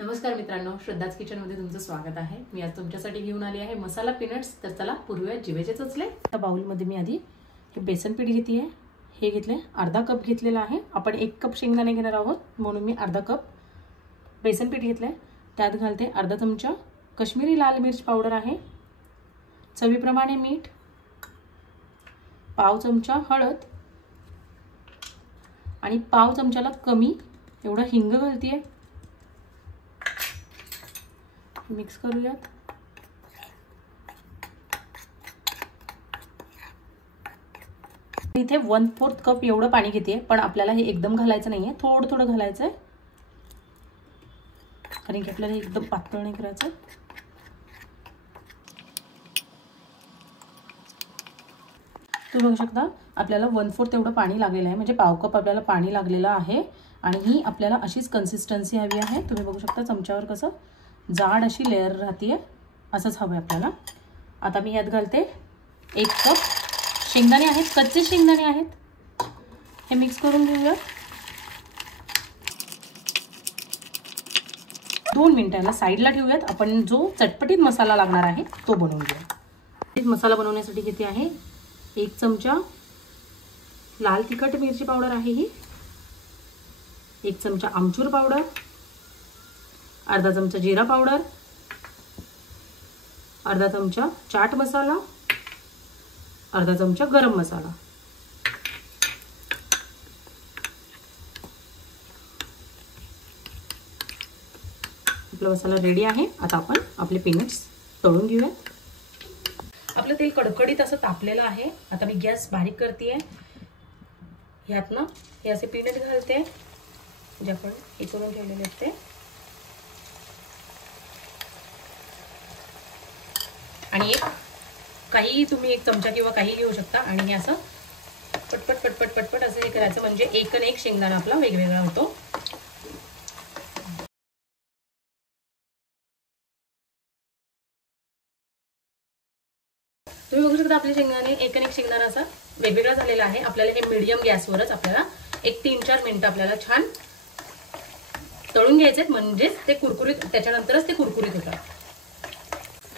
नमस्कार मित्रांनो, श्रद्धाच किचन मध्ये तुमचं स्वागत आहे। मी आज तुमच्यासाठी घेऊन आली आहे मसाला पीनट्स। तर चला पुरूया जिवेचे चोचले। त्या बाउल मध्ये मी आधी हे बेसन पीठ घेते आहे। हे घेतले अर्धा कप घेतलेला आहे। आपण 1 कप शेंगदाणे घेणार आहोत, म्हणून मी अर्धा कप बेसन पीठ घेतले। त्यात घालते अर्धा चमचा काश्मीरी लाल मिर्च पावडर आहे, चवीप्रमाणे मीठ, पाव चमचा हळद आणि पाव चमचाला कमी एवढा हिंग घालते। मिक्स करूयात। इथे 1/4 कप एवढं पाणी घेते, पण आपल्याला हे एकदम घालायचं नाहीये, थोडं थोडं घालायचं आहे, कारण की आपल्याला एकदम पातळ नाही करायचं। तुम्ही बघू शकता आपल्याला 1/4 एवढं पाणी लागलेलं आहे, म्हणजे पाव कप आपल्याला पाणी लागलेलं आहे। आणि ही आपल्याला अशीच कन्सिस्टन्सी हवी आहे। तुम्ही बघू शकता चमच्यावर कसं जाड अशी लेयर राहते, असंच हवं आपल्याला। आता मी यात घालते 1 कप शेंगदाणे आहेत, कच्चे शेंगदाणे आहेत। हे मिक्स करून घेऊया। 2 मिनिटाला साईडला ठेवूयात। आपण जो चटपटीत मसाला लागणार आहे तो बनवून घेऊया। मसाला बनवण्यासाठी घेते आहे 1 चमचा लाल तिखट मिरची पावडर आहे, ही 1 चमचा आमचूर पावडर, अर्धा चमचा जीरा पावडर, अर्धा चमचा चाट मसाला, अर्धा चमचा गरम मसाला। आपला मसाला रेडी आहे। आता आपण आपले पीनट्स तळून घेऊया। आपलं तेल कडकडीत असं तापलेलं आहे। आता मी गॅस बारीक करते आहे। ह्यात ना हे असे पीनट घालते जे आपण हे करून ठेवलेले असते, आणि काही तुम्ही 1 चमचा किंवा काही घेऊ शकता। आणि हे असं पटपट पटपट पटपट असं हे करायचं, म्हणजे एक न एक शेंगदाणा आपला वेगवेगळा होतो। तुम्ही बघू शकता आपले शेंगदाणे एक न एक शेंगदाणा असा वेगवेगळा झालेला आहे। आपल्याला हे मीडियम गॅसवरच आपल्याला एक 3-4 मिनिटं आपल्याला छान तळून घ्यायचे, म्हणजे ते कुरकुरीत, त्याच्यानंतरच ते कुरकुरीत होतात।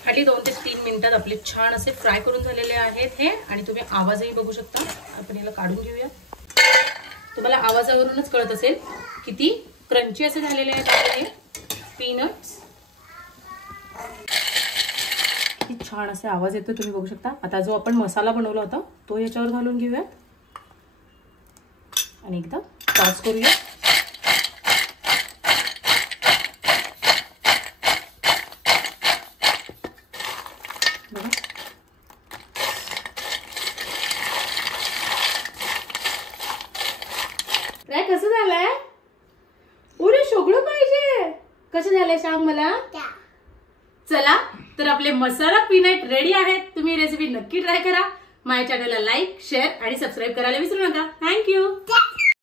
खाली 2 ते 3 मिनिटात आपले छान असे फ्राय करून झालेले आहेत हे। आणि तुम्ही आवाजही बघू शकता। आपण याला काढून घेऊया। तुम्हाला आवाजावरूनच कळत असेल किती क्रंची असे झालेले आहेत आपले पीनट्स। किती छान असे आवाज येतो, तुम्ही बघू शकता। आता जो आपण मसाला बनवला होता तो याच्यावर घालून घेऊया आणि एकदा टॉस करूया। काय कसं झालंय? उरे सगळं पाहिजे। कसं झालंय सांग मला। चला तर आपले मसाला पीनट रेडी आहेत। तुम्ही रेसिपी नक्की ट्राय करा। माझ्या चॅनलला लाईक, शेअर आणि सबस्क्राईब करायला विसरू नका। थँक्यू।